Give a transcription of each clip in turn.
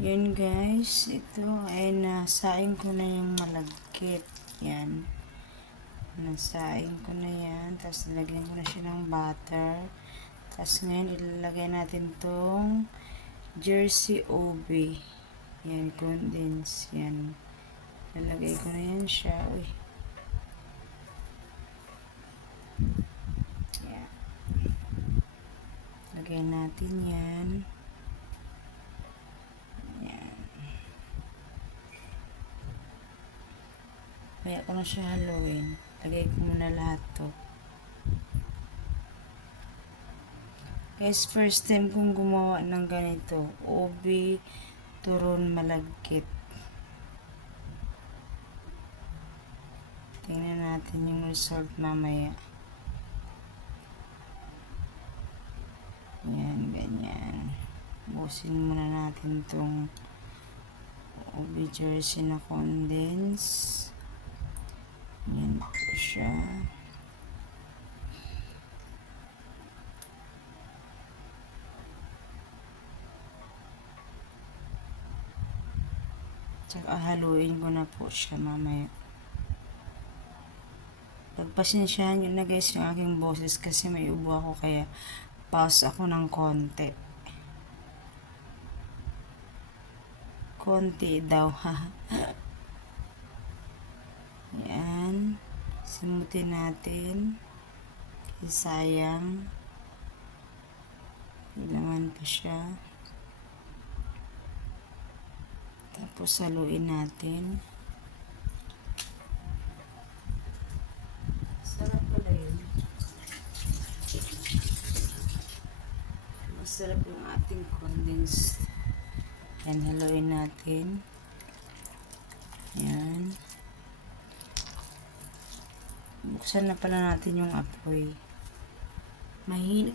Yun guys, ito ay nasaing ko na yung malagkit. Yan. Nasaing ko na yan. Tapos nilagyan ko na siya ng butter. Tapos ngayon ilalagay natin tong Jersey OB. Yan, condense. Yan. Ilalagay ko na yan siya. Uy. Yan. Lagay natin yan. Kaya ko na siya haluin. Lagay ko muna lahat to. Guys, first time kong gumawa ng ganito. Ubi, turon, malagkit. Tingnan natin yung result mamaya. Yan, ganyan. Busin muna natin tong ubi jersey na condense. Yan po siya. Tsaka haluin ko na po siya mamaya. Pagpasensyahan nyo na guys yung aking boses kasi may ubo ako kaya pause ako ng konti. Konti daw ha. Yan. Simutin natin. Sayang. Ilaman pa siya. Tapos haluin natin. Sarap pala yun. Masarap yung ating condensed. Yan, haluin natin. Yan. Buksan na pala natin yung apoy.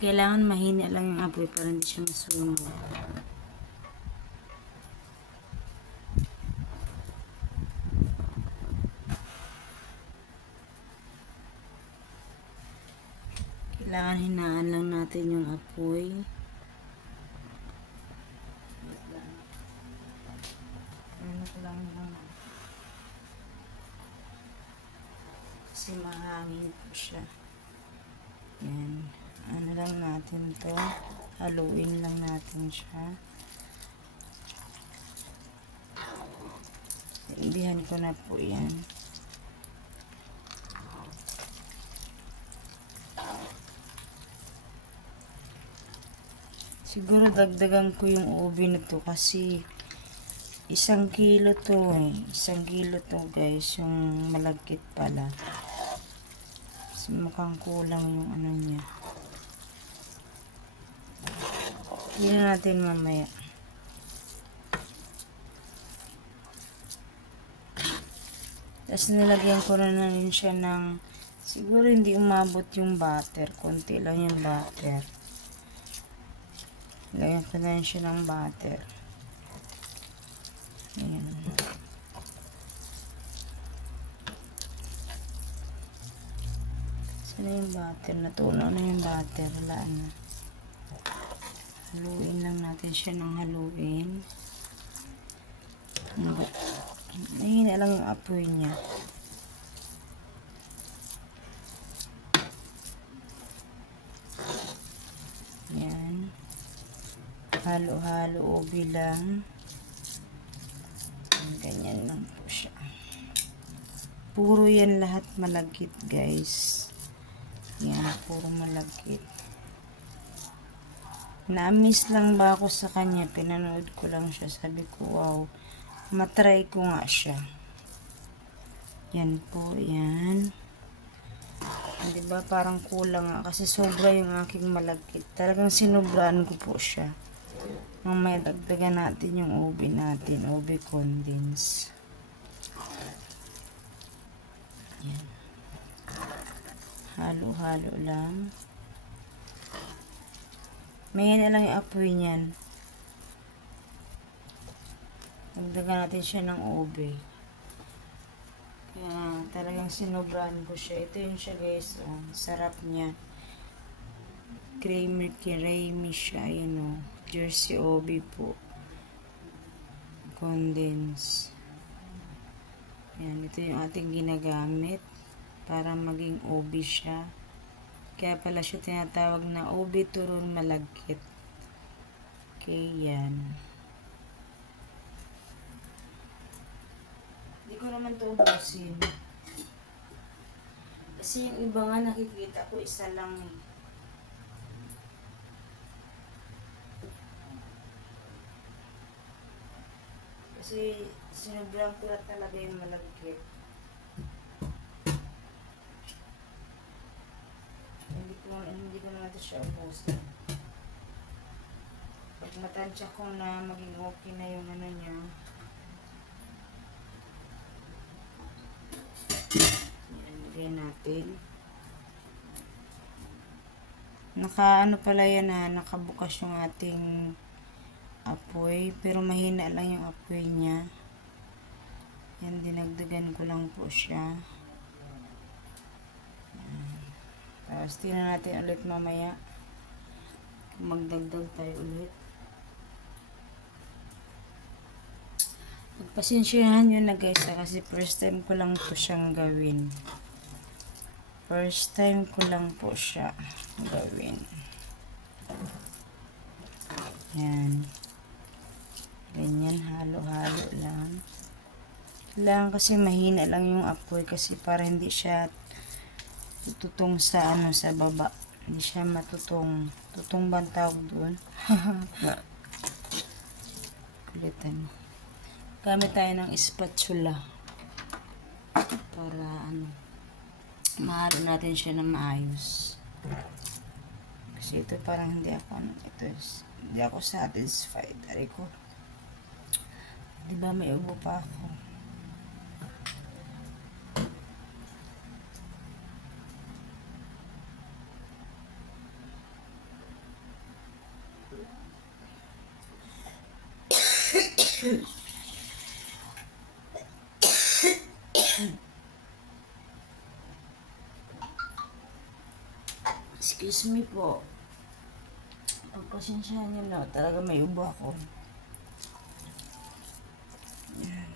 Kailangan mahina lang yung apoy para hindi siya masunog. Kailangan hinaan lang natin yung apoy. Kasi mahangin po siya. Yan. Ano lang natin to. Haluin lang natin siya. Indihan ko na po yan. Siguro dagdagan ko yung ubi na to kasi 1 kilo to eh. 1 kilo to guys. Yung malagkit pala. Kasi mukhang kulang yung ano niya. Tingnan natin mamaya. Tapos nilagyan ko na rin siya ng siguro hindi umabot yung butter. Konti lang yung butter. Lagyan ko na rin siya ng butter. Ayan. Saan yung butter? Natunaw na yung butter. Wala na. Haluin lang natin siya ng haluin. Mahina lang yung apoy niya. Yan. Halo-halo ubi lang. Ganyan lang po siya. Puro yan lahat malagkit guys. Yan, puro malagkit. Na-miss lang ba ako sa kanya? Pinanood ko lang siya. Sabi ko, wow. Matry ko nga siya. Yan po, yan. Diba parang kulang nga. Kasi sobra yung aking malagkit. Talagang sinubraan ko po siya. Mamaya dagdagan natin yung ubi natin. Ubi condense. Yan. Halo-halo lang. Mayan na lang yung apoy niyan. Dagdagan natin siya ng ube. Kaya talagang sinubraan ko siya. Ito yun siya guys. Oh, sarap niya. Creamy siya. Jersey OB po. condense. Yan, ito yung ating ginagamit para maging OB siya. Kaya pala siya tinatawag na OB turun malagkit. Okay, yan. Hindi ko naman ito ubusin. Kasi yung iba nga nakikita ko isa lang eh. Kasi sinublang ko na talaga yung malagkit. Hindi ko naman ito siya ubusin. Pag matansya ko na maging okay na yung ano niya. Lagay natin. Ano pala yan nakabukas yung ating apoy, pero mahina lang yung apoy niya. Yan, dinagdagan ko lang po siya. Tapos tingnan natin ulit mamaya. Magdagdag tayo ulit. Pagpasensyahan nyo na guys kasi first time ko lang po siyang gawin. First time ko lang po siya gawin. Yan. Ganyan, halo-halo lang. Kailangan kasi mahina lang yung apoy kasi para hindi siya tututong sa sa baba. Hindi siya matutong. Tutong ba ang tawag doon? Kulitan. Gamit tayo ng spatula para mahalo natin siya na maayos. Kasi ito parang hindi ako satisfied. Aray ko. Diba may ubo pa ako? Excuse me po. Pagpasensyahan nyo na, talaga may ubo ako. Yan.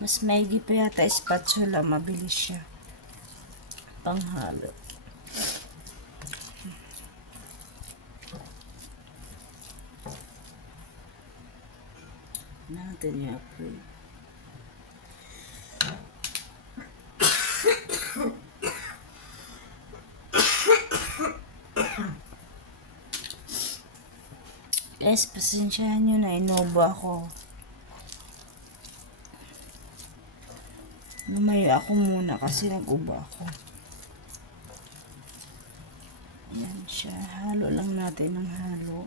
Mas maigi pa yata spatula, mabilis siya. Panghalo. Natin yung apoy. Guys, pasensyahan nyo na, inobo ako. Lumayo ako muna kasi nag-ubo ako. Yan siya. Halo lang natin ng halo.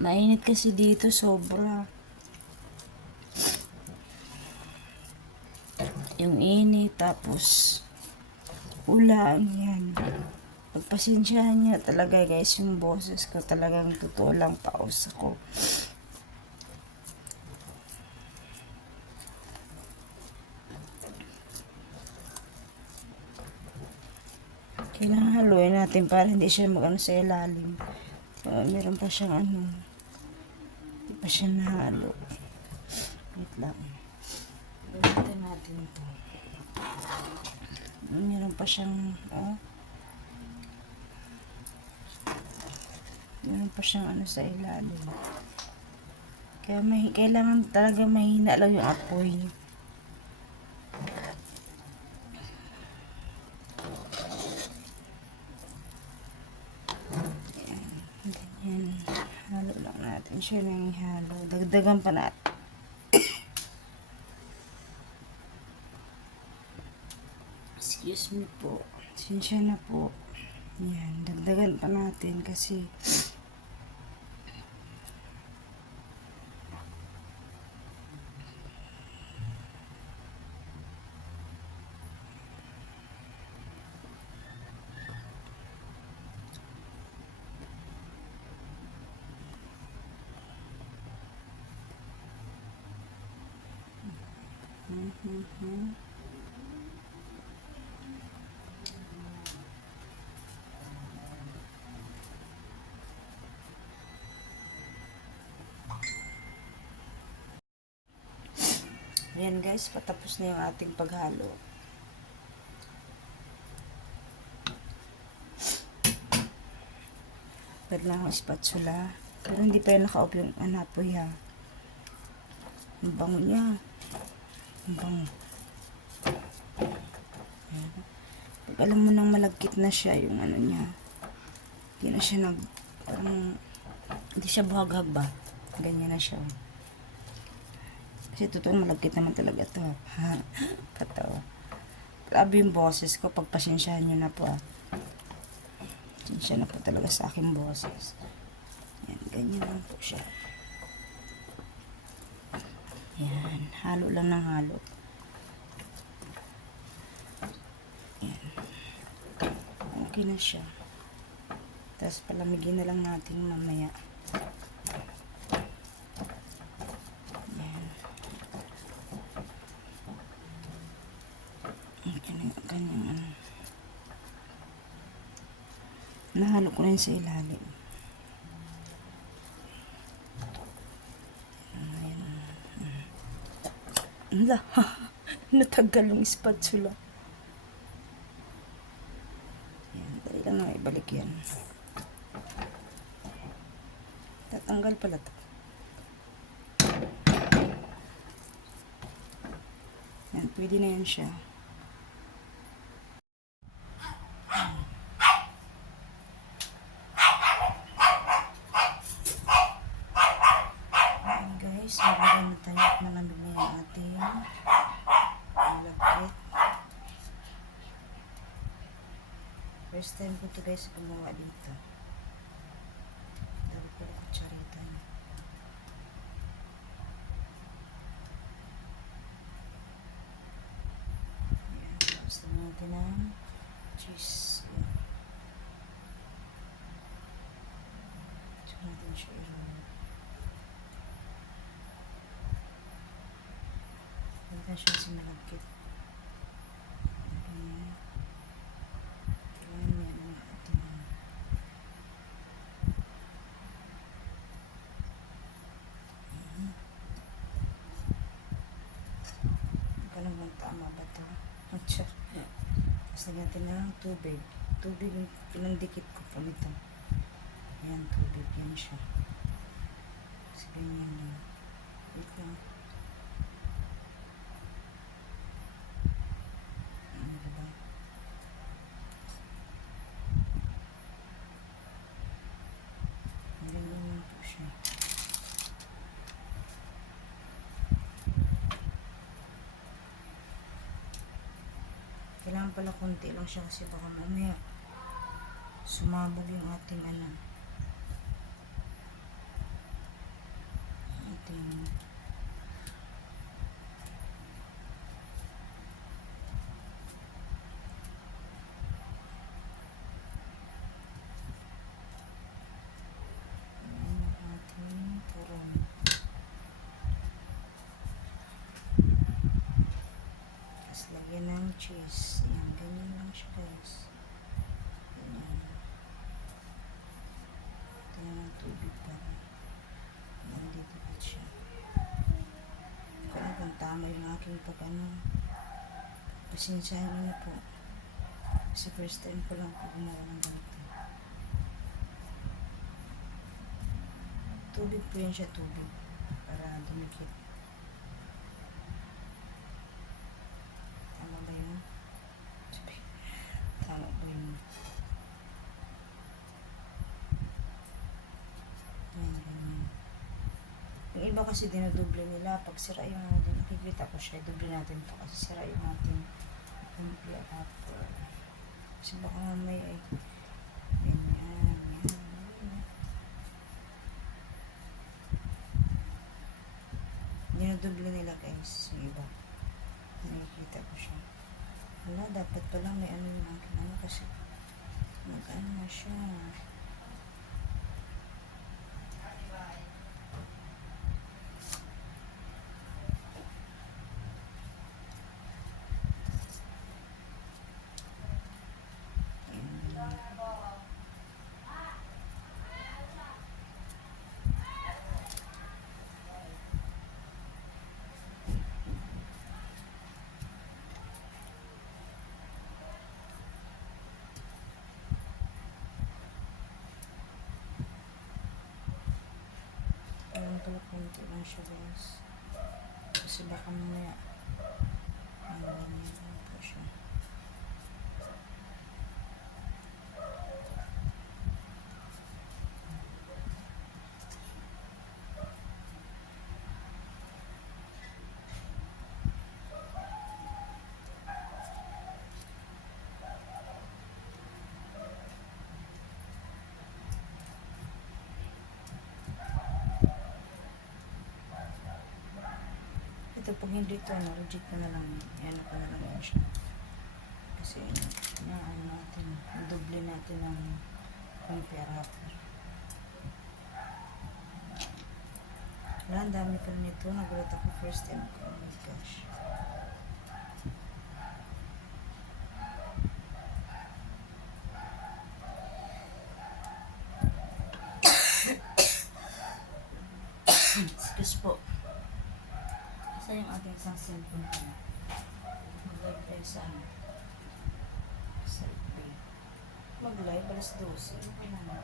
Mainit kasi dito sobra. Yung init tapos ulan yan. Pagpasensyahan niya talaga guys yung boses ko, talagang totoo lang paus ako. Kailangan haluin natin para hindi siya mag sa ilalim. Meron pa siyang hindi pa siya nahalo. Wait lang. Gamitin natin ito. Meron pa siyang meron pa siyang sa ilalim. Kaya kailangan talaga mahina lang yung apoy. Yan. Halo lang natin siya ng halo. Dagdagan pa natin. Excuse me po. Sinsya na po. Yan. Dagdagan pa natin kasi ayan guys, patapos na yung ating paghalo. Pwede lang ang spatula. Pero hindi pa yung naka-off yung anapoy ha. Ang bango niya. Ang bango. Ayan. Pag alam mo nang malagkit na siya yung ano niya. Hindi na siya parang, hindi siya buhaghag ba? Ganyan na siya. Kasi totoong malagkit naman talaga ito. Katawa. Grabe yung boses ko. Pagpasensyahan nyo na po Pasensya na po talaga sa aking boses. Yan, ganyan lang po siya. Yan, halo lang ng halo. Yan. Okay na siya. Tapos palamigin na lang natin mamaya. Yan. Kanyang ano. Nahalo ko na yun sa ilalim. Ala, natagal yung spatula. Yan, dali lang na ibalik yan. Tatanggal pala to. Yan, pwede na yan siya. Yan guys, nalagay na tayo at malamig na yung ating malapit. First time ko ito guys gumawa dito. Dami ko na kutsarita niya. Ayan, tapos na natin ang cheese. Ayan. Tsaka natin siya i-roll. Huwag na siya sinalagkit. Ayan. Tama ba ito? Tapos lagyan natin ng tubig. Tubig yung pinandikit ko pa nito. Ayan, tubig. Yan siya. Kasi ganyan yun. Wait lang. Ano ba? Ganyan lang po siya. Kailangan pala konti lang siya kasi baka mamaya sumabog yung ating ating turon. Tapos lagyan ng cheese. Yan, ganyan lang siya guys. Ganyan. Ito naman tubig pa. Yan, dito pa siya. Kung tama yung aking pasensyahan niyo po. Kasi first time ko lang po gumawa ng ganito. Tubig po yan siya, tubig. Para dumikit. Tama ba yun? Tama ba yun? iba kasi dinodoble nila. Pag sira yung ano din, nakikita ko siya, doble natin to kasi sira yung ating lumpia wrapper. Kasi baka mamaya ay ganyan, ganyan. Dinodoble nila guys, yung iba. Nakikita ko siya. Wala, dapat pala may ano yung aking ano kasi mag-ano na siya. Ayan pala, konti lang siya guys. Kasi baka mamaya ganyan po siya. Ito pag hindi ito, ano, reject ko na lang. Ayan ko na lang yan siya. Kasi ano natin, doble natin ang lumpia wrapper. Wala, ang dami pa nito. Nagulat ako first time ko. Oh my gosh. Excuse po. Isa yung ating isang cellphone ko. Mag-live tayo sa ano? Selfie. Mag-live, alas 12. Okay naman.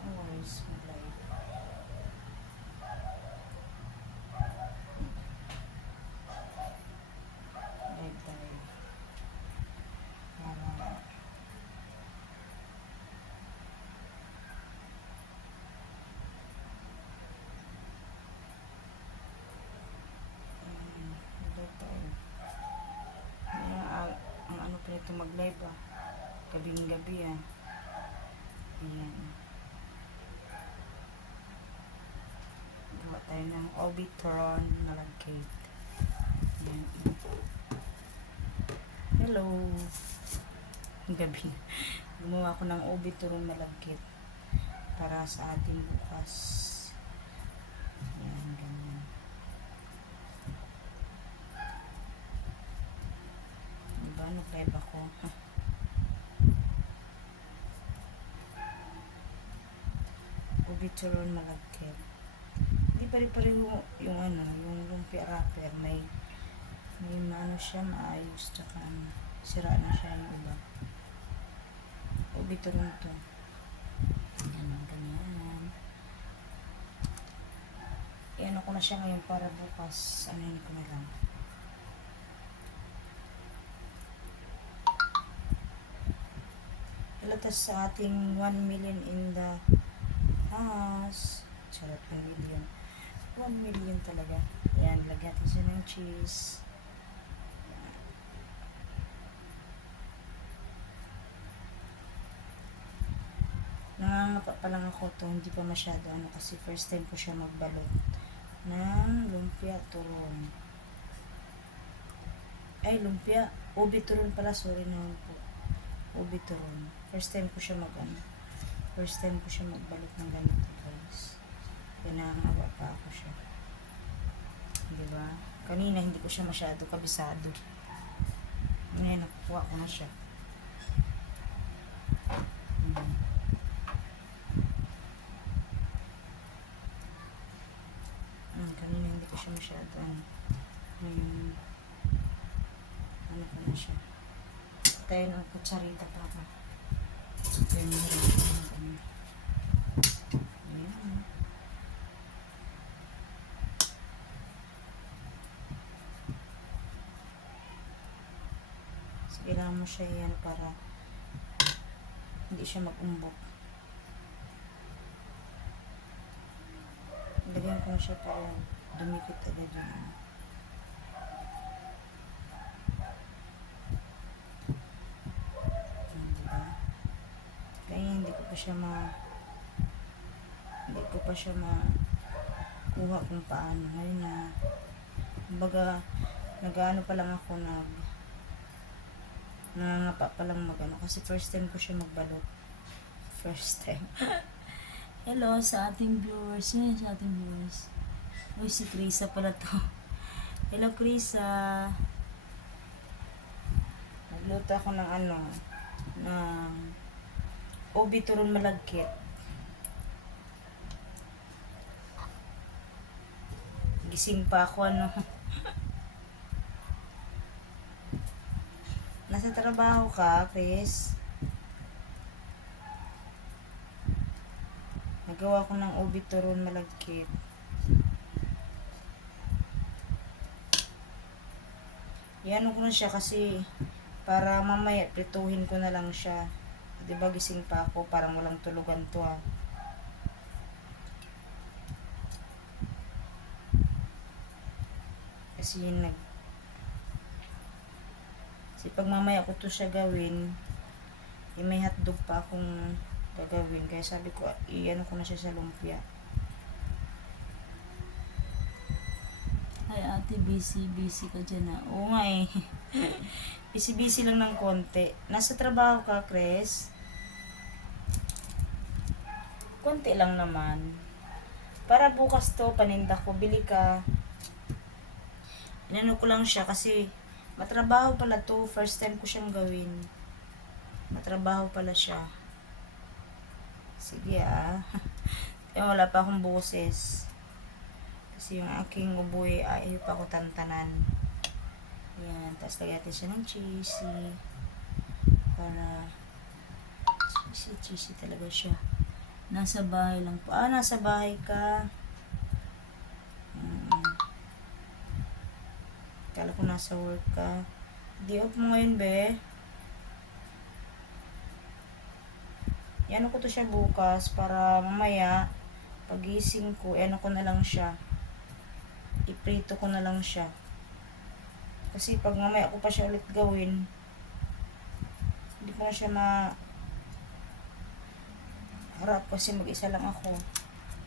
No worries, mag-live. Live tayo. Para mag-live tayo. Ang ano pa ito mag-live ah. Gabing-gabi ah. Ayan. Gawa tayo ng Obitron malagkit. Ayan. Hello. Gabi. Gumawa ko ng Obitron malagkit para sa ating bukas. Ayan, ganyan. Diba, nag-live ako. Obitron malagkit. Hindi pare-pareho yung ano, yung lumpia wrapper. May ano siya, maayos. Tsaka ano, sira na siya yung iba. Obitron to. Ayan, ganyan. Iyan ako na siya ngayon para bukas. Ano ko na lang. Ilatas sa ating 1 million in the house. Charot, 1 million. 1 million talaga. Ayan, lagyan natin siya ng cheese. Nangangapa pa lang ako to, hindi pa masyado ano kasi first time ko siya magbalot ng lumpia turon. Ay, lumpia. Ubi turon pala, sorry naman po. Ubi turon. First time ko siya first time ko siya magbalot ng ganito guys. Kaya nangangapa pa ako siya. Diba? Kanina hindi ko siya masyado kabisado. Ngayon nakukuha ko na siya. Kanina hindi ko siya masyado ngayon ano ko na siya. Tayo ng kutsarita pa ako. Ito yung ayan. So, kailangan mo siya yan para hindi siya mag-umbok. Lagyan ko ko na siya para dumikit agad yung ano. Diba? Kaya hindi ko pa siya makuha kung paano. Ngayon na, kumbaga, nag-ano pa lang ako, nangangapa pa lang mag-ano. Kasi first time ko siya magbalot. First time. Hello sa ating viewers. Yan, sa ating viewers. Uy, si Krisa pala to. Hello, Krisa. Nagluto ako ng ng ubi turon malagkit. Gising pa ako, Nasa trabaho ka, Chris? Nagawa ko ng ubi turon malagkit. Iano ko na siya kasi para mamaya prituhin ko na lang siya. Diba gising pa ako, parang walang tulugan to Kasi pag mamaya ko to siya gawin, may hotdog pa akong gagawin. Kaya sabi ko, iano ko na siya sa lumpia. Ay, ate, busy ka dyan Oo nga eh. Busy lang ng konti. Nasa trabaho ka, Chris? Konti lang naman. Para bukas to, paninda ko, bili ka. Inano ko lang siya kasi matrabaho pala to. First time ko siyang gawin. Matrabaho pala siya. Sige wala pa akong boses. Kasi yung aking uboy ayaw pa ako tantanan. Yan. Tapos lagyan natin siya ng cheesy. Para cheesy talaga siya. Nasa bahay lang po. Nasa bahay ka. Kala ko nasa work ka. Di off mo ngayon, be. Yan ko to siya bukas para mamaya pagising ko, ko na lang siya. Iprito ko na lang siya. Kasi pag mamaya ko pa siya ulit gawin, hindi ko na siya harap kasi mag-isa lang ako.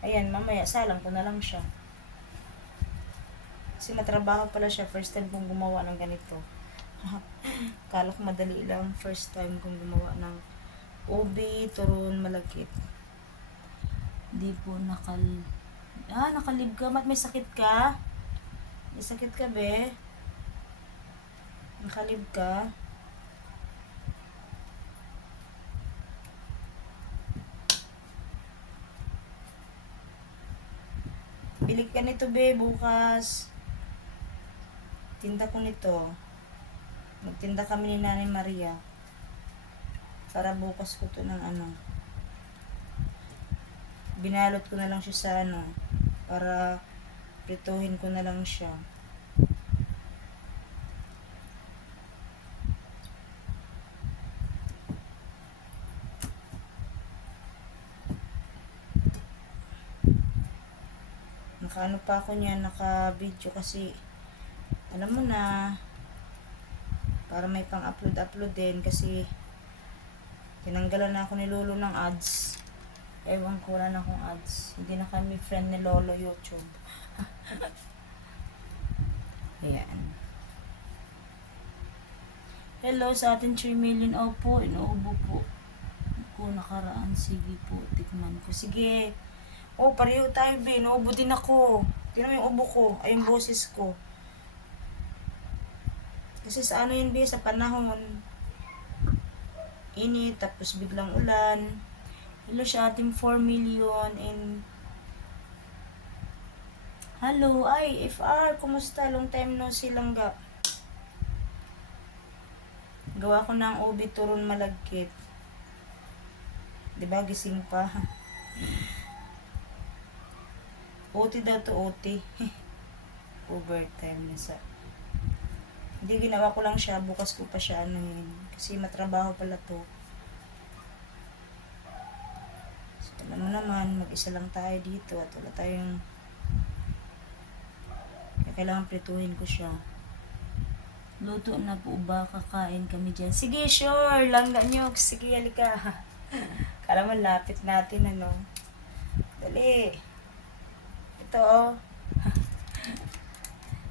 Ayan, mamaya salang ko na lang siya. Kasi matrabaho pala siya. First time kong gumawa ng ganito. Kala ko madali lang. First time kong gumawa ng ubi turon malagkit. Hindi po nakalib ka. May sakit ka? May sakit ka, be? Nakalib ka? Bili ka nito, be, bukas. Tinda ko nito. Magtinda kami ni Nanay Maria. Para bukas ko to ng binalot ko na lang siya sa para prituhin ko na lang siya. Nakaano pa ako niyan, naka-video kasi alam mo na para may pang-upload din kasi tinanggalan na ako ni Lolo ng ads. Ewan ko, wala na akong ads. Hindi na kami friend ni Lolo YouTube. Ayan. Hello sa ating 3 million. Opo, inuubo po. Kung nakaraan, sige po, tikman ko. Sige. Pareho tayo, be. Inuubo din ako. Tingnan mo yung ubo ko. Ay, yung boses ko. Kasi sa yun, be, sa panahon. Init, tapos biglang ulan. Hello sa ating 4 million and hello, FR, kumusta? Long time no see lang ga. Gawa ko ng ubi turon malagkit. Diba, gising pa. OT daw to OT. Overtime na sa. Hindi, ginawa ko lang siya. Bukas ko pa siya kasi matrabaho pala to. So, alam mo naman, mag-isa lang tayo dito at wala tayong kailangan prituhin ko siya. Luto na po ba? Kakain kami dyan. Sige, sure. Langga nyo. Sige, halika. Kala mo, lapit natin, ano. Dali. Ito, oh.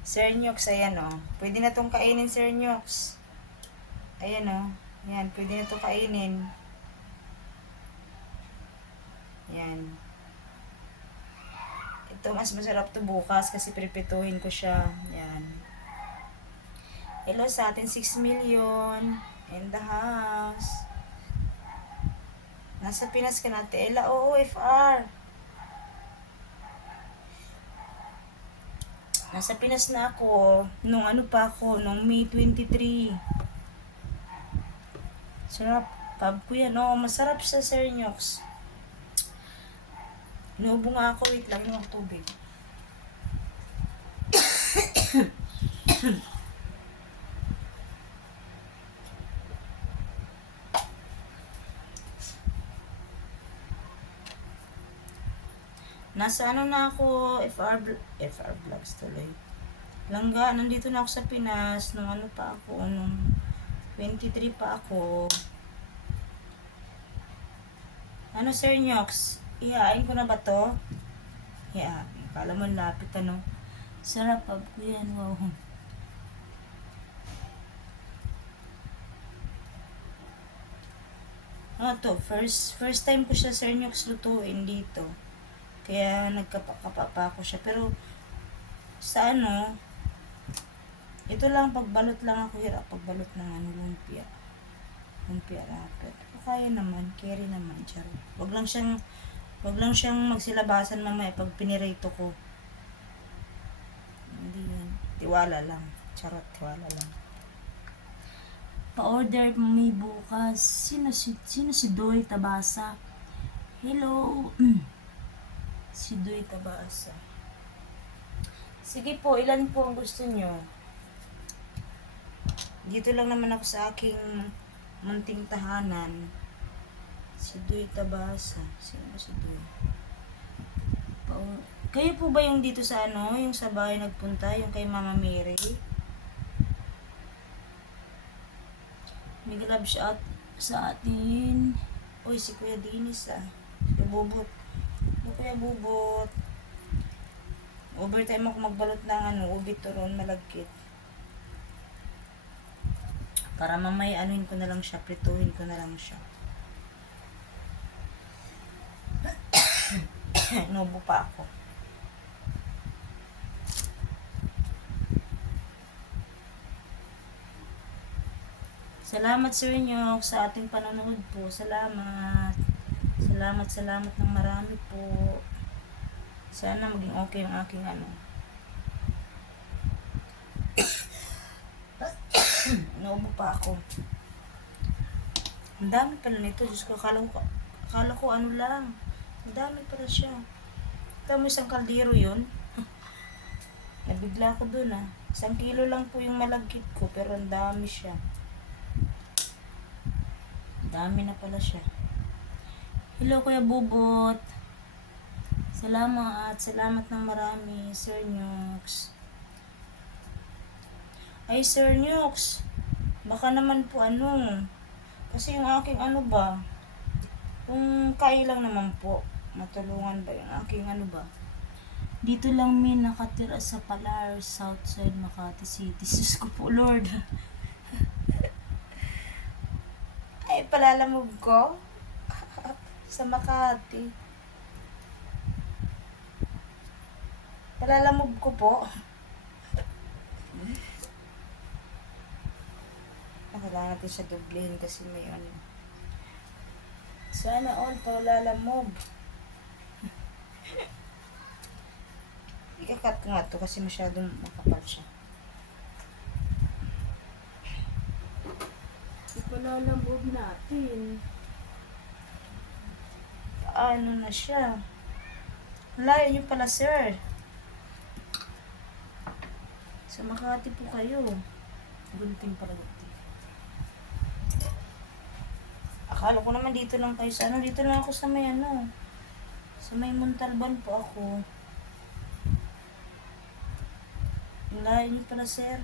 Sir Nyox, ayan, oh. Pwede na tong kainin, Sir Nyox. Ayan, oh. Ayan, pwede na tong kainin. Ayan. Ito, mas masarap to bukas kasi pripituhin ko siya. Ayan. Hello sa atin, 6 million in the house. Nasa Pinas ka na, Tela. Oo, FR. Nasa Pinas na ako. Nung ano pa ako, nung May 23. Sarap. Pub ko yan. Oo, masarap sa Sir Nyox. Inuubo nga ako. Wait lang, inuwang tubig. Nasa ano na ako, FR Vlogs tuloy. Langga, nandito na ako sa Pinas, nung ano pa ako, nung 23 pa ako. Ano, Sir Nyox? Ihain ko na ba to? Yeah, kala mo lapit, ano? Sarap, pub ko yan, wow. Ano to, first time ko siya, Sir Nyox, lutuin dito. Kaya nagkapakapa pa ako siya. Pero, sa ano, ito lang, pagbalot lang ako hirap. Pagbalot ng ano, lumpia. Lumpia rapid. Kaya naman, carry naman, charo. Wag lang siyang magsilabasan mamaya pag pinirito ko. Hindi yan. Tiwala lang. Charot, tiwala lang. Pa-order may bukas. Sino si Doy Tabasa? Hello. Si Doy Tabasa. Sige po, ilan po ang gusto nyo? Dito lang naman ako sa aking munting tahanan. Si Doy Tabasa. Sino ba si Doy? Kayo po ba yung dito sa ano? Yung sa bahay nagpunta? Yung kay Mama Mary? May love shot sa atin. Uy, si Kuya Dinis ah. Si Bubot. Kuya Bubot. Overtime ako magbalot ng ano, ubi turon, malagkit. Para mamaya anuhin ko na lang siya, prituhin ko na lang siya. Nubo pa ako. Salamat Sir Nyok sa ating panonood po. Salamat. Salamat ng marami po. Sana maging okay ang aking ano. Naubo pa ako. Ang dami pala nito. Diyos ko, akala ko ano lang. Ang dami pala siya. Ito mo isang kaldero yun. Nabigla ko dun ah. 1 kilo lang po yung malagkit ko. Pero ang dami siya. Ang dami na pala siya. Hello Kuya Bubot. Salamat ng marami, Sir Nyox. Ay, Sir Nyox, baka naman po ano, kasi yung aking ano ba, kung kaya lang naman po, matulungan ba yung aking ano ba. Dito lang may nakatira sa Palar, Southside, Makati City. Sus ko po, Lord. Ay, palalamog ko sa Makati. Palalamog ko po. Kailangan natin siya doblehin kasi may ano. Sana all palalamog. Ikakat ko nga to kasi masyadong makapal siya. Ipalalamog natin. Paano na siya? Layo nyo pala, sir. Sa Makati po kayo. Gunting pala gunting. Akala ko naman dito lang kayo sa ano. Dito lang ako sa may ano. Sa may Montalban po ako. Lain niyo pala, sir.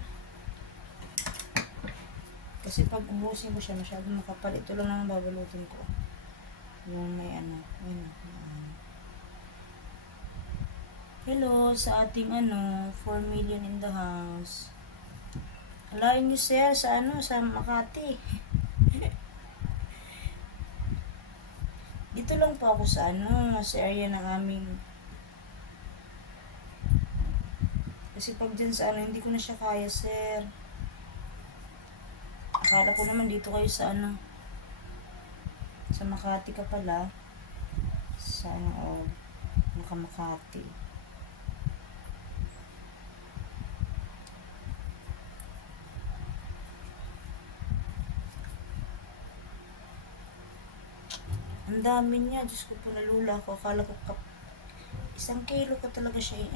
Kasi pag ubusin ko siya, masyadong makapal. Ito lang ang babalutin ko. Yung may ano. Yun. Hello sa ating 4 million in the house. Alain niyo, sir, sa sa Makati. Dito lang po ako sa sa area ng aming. Kasi pag dyan sa hindi ko na siya kaya, sir. Akala ko naman dito kayo sa sa Makati ka pala. Sa Makati. Ang dami niya. Diyos ko po, nalula ko. Akala ko 1 kilo ka talaga siya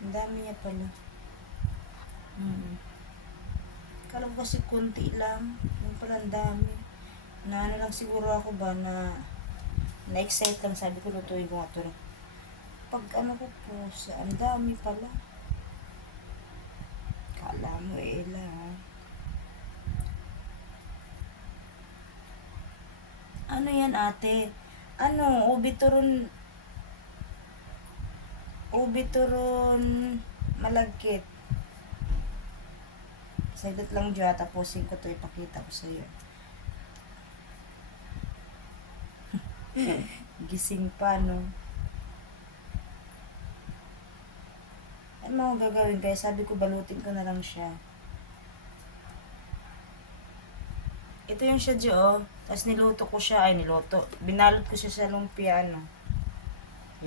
Ang dami niya pala. Akala ko kasi konti lang. Yung pala ang dami. Lang siguro ako ba na-excite lang. Sabi ko, lutuin ko nga ito. Pag ko po, ang dami pala. Kala mo lang. Ano yan, ate? Ubi turon malagkit. Saglit lang dyan, tapusin ko to, ipakita ko sa'yo. Gising pa, no? Ano mga gagawin? Kaya sabi ko, balutin ko na lang siya. Ito yung siya dyan, tapos niluto ko siya. Binalot ko siya sa lumpia,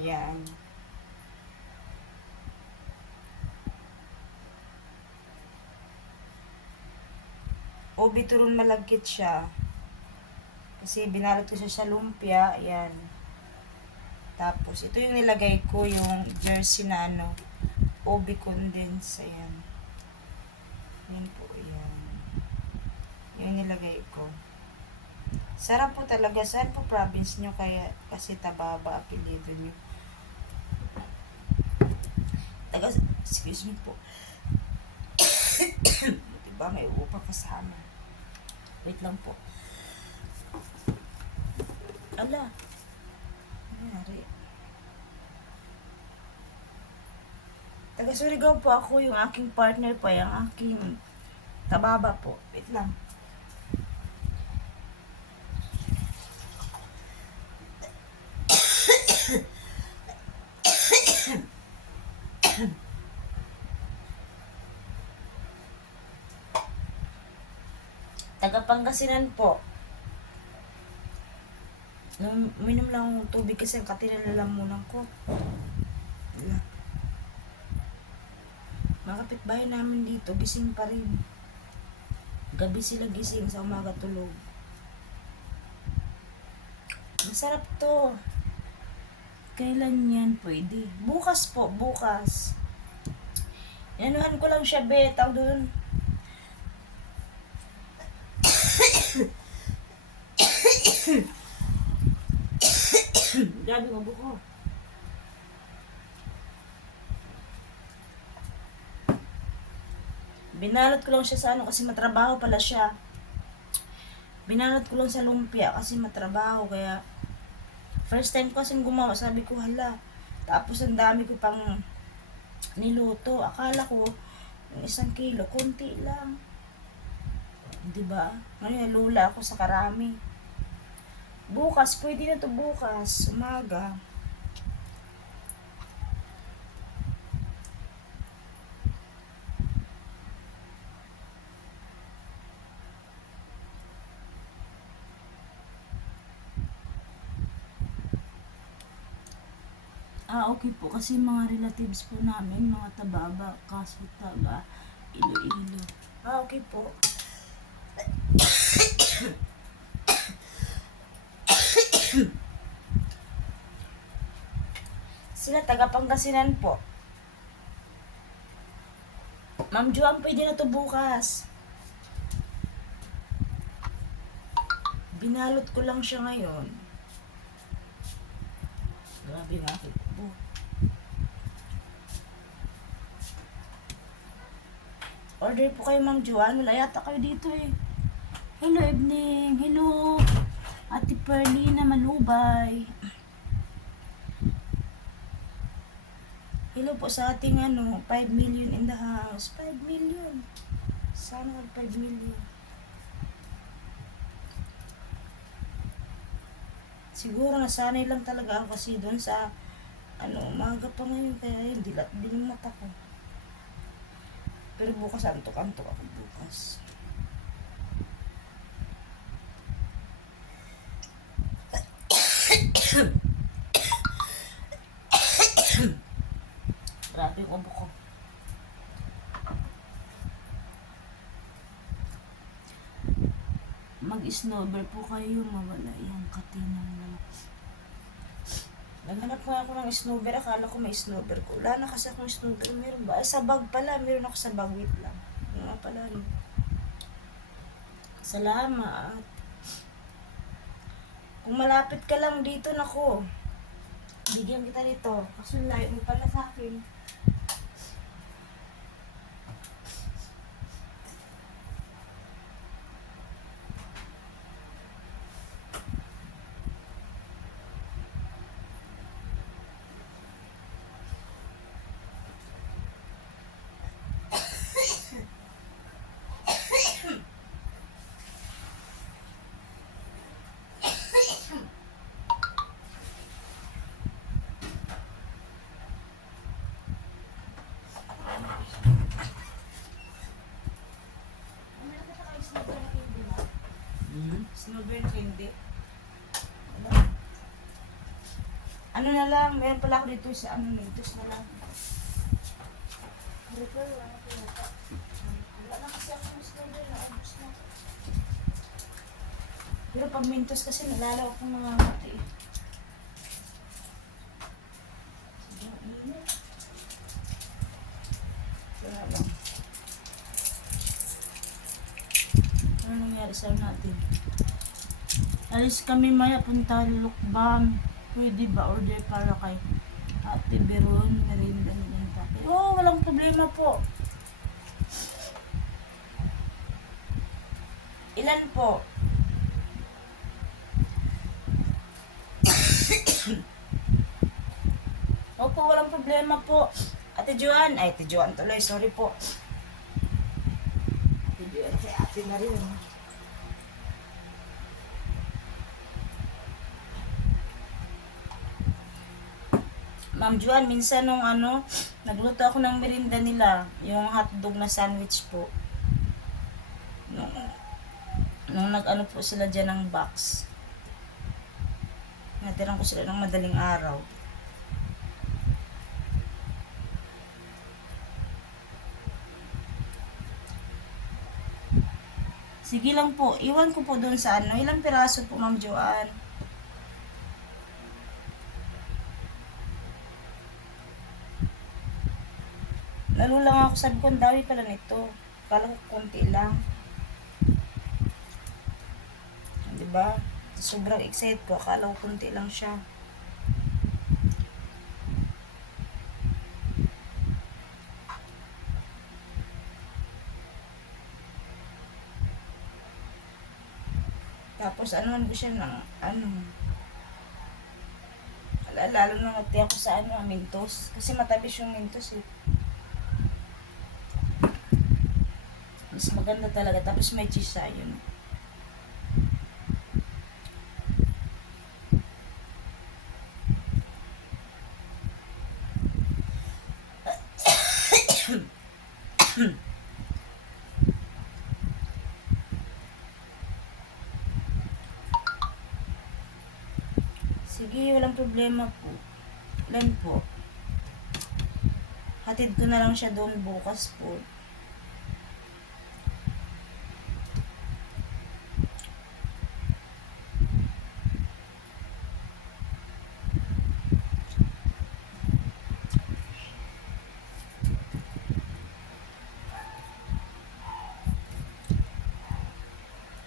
Yan. Ubi turon malagkit siya. Kasi binalot ko siya sa lumpia. Yan. Tapos, ito yung nilagay ko, yung jersey na ubi condense. Ayan. Yan po, yan. Yung nilagay ko. Sarap po talaga. Saan po province nyo? Kasi Tababa, apelido nyo. Excuse me po. Diba, may upa kasama. Wait lang po. Ala. Nangyari. Taga-Surigao po ako. Yung aking partner po. Yung aking Tababa po. Wait lang. Taga-Pangasinan po. Minom lang ng tubig kasi ang katinalalamunan ko. Mga kapitbahay namin dito, gising pa rin. Gabi sila gising, sa umaga tulog. Masarap to. Kailan yan pwede? Bukas po, bukas. Inanuhan ko lang siya, tawag doon. Grabe mo buko. Binalot ko lang siya sa kasi matrabaho pala siya. Binalot ko lang sa lumpia kasi matrabaho. Kaya, first time ko kasing gumawa, sabi ko, hala. Tapos, ang dami ko pang niluto. Akala ko, yung 1 kilo, konti lang. Diba? Ngayon, lula ako sa karami. Bukas, pwede na to bukas. Umaga. Okay po. Kasi mga relatives po namin, mga Tababa, kaso Iloilo. Okay po. Sila taga-Pangasinan po. Ma'am Juan, pwede na to bukas. Binalot ko lang siya ngayon. Grabe nga po. Order po kayo, Ma'am Joanne. Wala yata kayo dito eh. Hello, evening. Hello, Ate Perlina Malubay. Hello po sa ating 5 million in the house. 5 million. Sana 5 million. Siguro nasanay lang talaga ako kasi doon sa umaga pa ngayon kaya yung dilat din yung mata ko. Pero bukas antok-antok ako bukas. Grabe yung ubo ko. Mag-snowbird po kayo, mawala yung katinang lang. Naghanap nga ako ng snowbird, akala ko may snowbird ko. Wala na kasi akong snowbird. Meron ba? Ay, sa bag pala. Meron ako sa bag. Wait lang. Yung nga pala. No? Salamat. Kung malapit ka lang dito, nako. Bigyan kita dito. Kaso layo mo pala sa akin. Snowbird hindi. Ano na lang, meron pala ako dito sa dito na lang. Wala na kasi ako ng snowbird na ubos na. Pero pag mintos kasi nalalaw akong mga mati. Sige, init. Wala lang. Ano nangyari sa natin? Alis kami maya, punta Lukbang. Pwede ba order para kay Ate Beron, merinda nilang tatay? Oo, walang problema po. Ilan po? Opo, walang problema po. Ate Joan, Ate Joan tuloy, sorry po. Ate Joan, kay Ate na rin. Ma'am Juan, minsan nung nagluto ako ng merinda nila, yung hotdog na sandwich po. Nung po sila dyan ng box. Natiran ko sila ng madaling araw. Sige lang po, iwan ko po doon sa ilang piraso po, Ma'am Joan? Lalo lang ako, sabi ko, ang dami pala nito. Kala ko konti lang. Diba? Sobrang excited ko, akala ko konti lang siya. Tapos ko siya ng lalo na ngati ako sa Mentos. Kasi matamis yung Mentos eh. Mas maganda talaga. Tapos may cheese yun. Sige, walang problema po. Ilan po? Hatid ko na lang siya doon bukas po.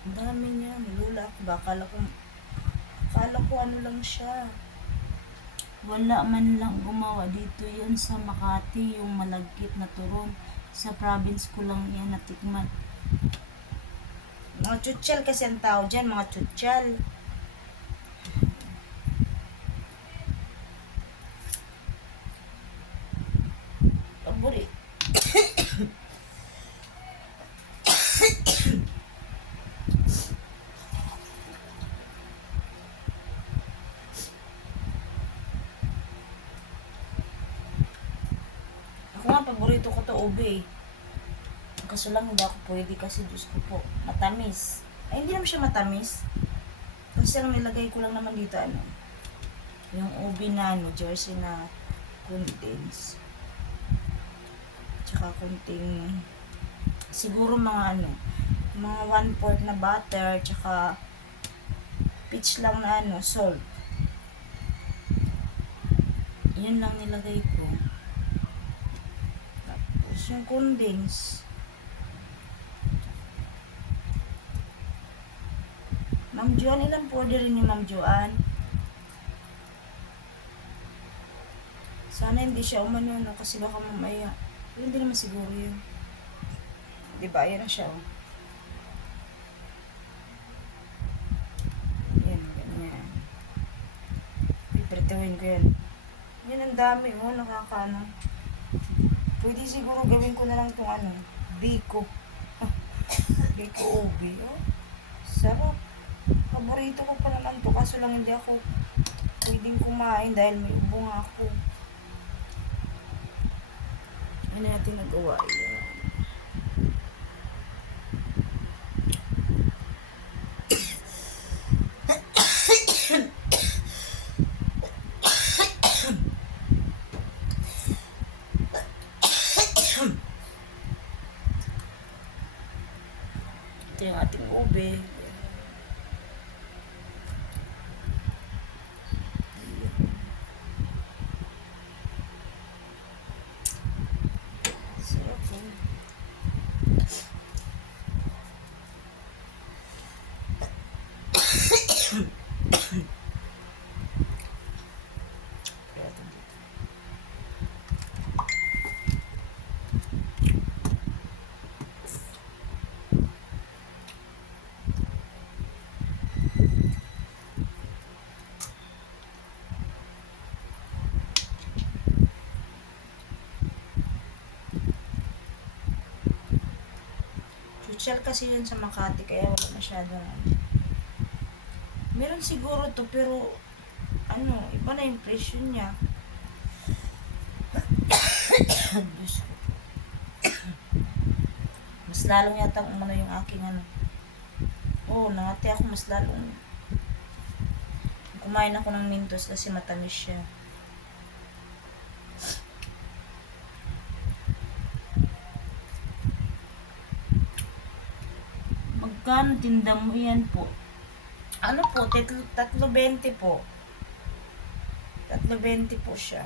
Ang dami niya. Nilula ako ba? Akala ko lang siya. Wala man lang gumawa dito yan sa Makati, yung malagkit na turon. Sa province ko lang yan natikman. Mga chuchal kasi ang tao dyan, mga chuchal. Pabori. Ako nga, paborito ko to ube. Kaso lang hindi ako pwede kasi Diyos ko po, matamis. Ay, hindi naman siya matamis. Kasi ang nilagay ko lang naman dito, yung ube na, jersey na condense. Tsaka kunting, siguro mga mga 1/4 na butter, tsaka peach lang na salt. Yan lang nilagay ko. Tapos yung condense. Ma'am Joan, ilang po order ni Ma'am Joan? Sana hindi siya umano, kasi baka mamaya. Pero hindi naman siguro yun. Diba, ayan na siya, oh. Yan, ganyan. Pipirituin ko yan. Yan ang dami, oh, nakakaano. Pwede siguro gawin ko na lang itong biko. Biko ubi, oh. Sarap. Paborito ko pa naman to, kaso lang hindi ako pwedeng kumain dahil may ubo nga ako. Ano natin nagawa yan? Ito yung ating ube. Social kasi yun sa Makati, kaya wala masyadong meron siguro to, pero iba na yung presyo niya. Diyos ko. Mas lalong yata yung aking nangati ako, mas lalong kumain ako ng Mentos kasi matamis siya. Magkano tinda mo yan po? Po, 3.20 po. 3.20 po siya.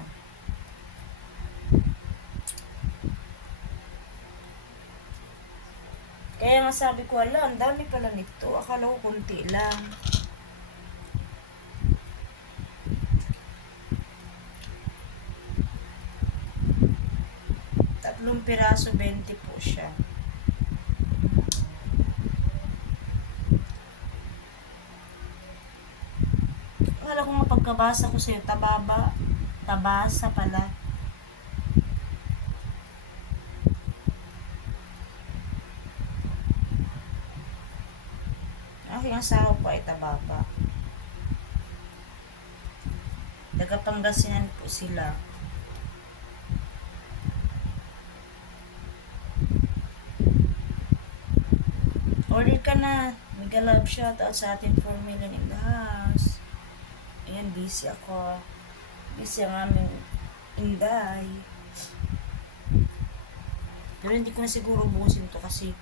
Kaya nga sabi ko, ang dami pala nito. Akala ko kunti lang. Tatlong piraso, 20 po siya. Akala ko nga pagkabasa ko sa'yo, tabasa pala. Aking asawa po ay tababa. Tagapanggasinan po sila. Order ka na. Mega love shoutout sa ating 4 million in the house. Ayan, busy ako. Busy ang aming inday. Pero hindi ko na siguro buusin to kasi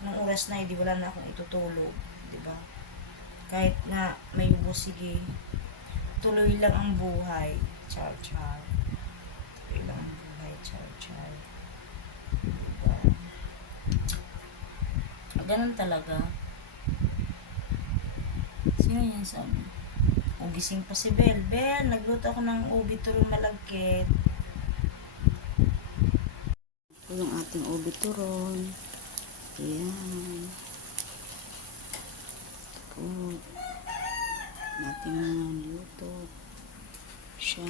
nung oras na, hindi wala na akong itutulog. Diba? Kahit na may ubo, sige. Tuloy lang ang buhay. Char, char. Tuloy lang ang buhay. Char, char. Diba? Ganun talaga. Sino yan sabi? O, gising pa si Bel. Bel, nagluto ako ng ubi turong malagkit. yung ating ube turon. Ayan. Good. Natin mga niluto siya.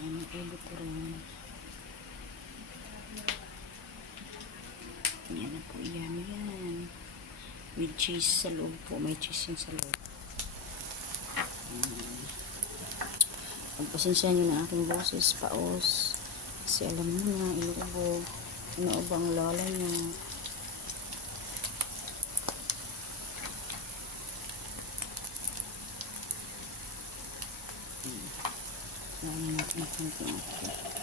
Ayan, ube turon. Yan na po yan. With cheese sa loob po. May cheese yung sa loob. Pagpasensya nyo na aking boses, paos. Kasi alam mo na, inuubo ang lola niya. Lalo natin ang konti.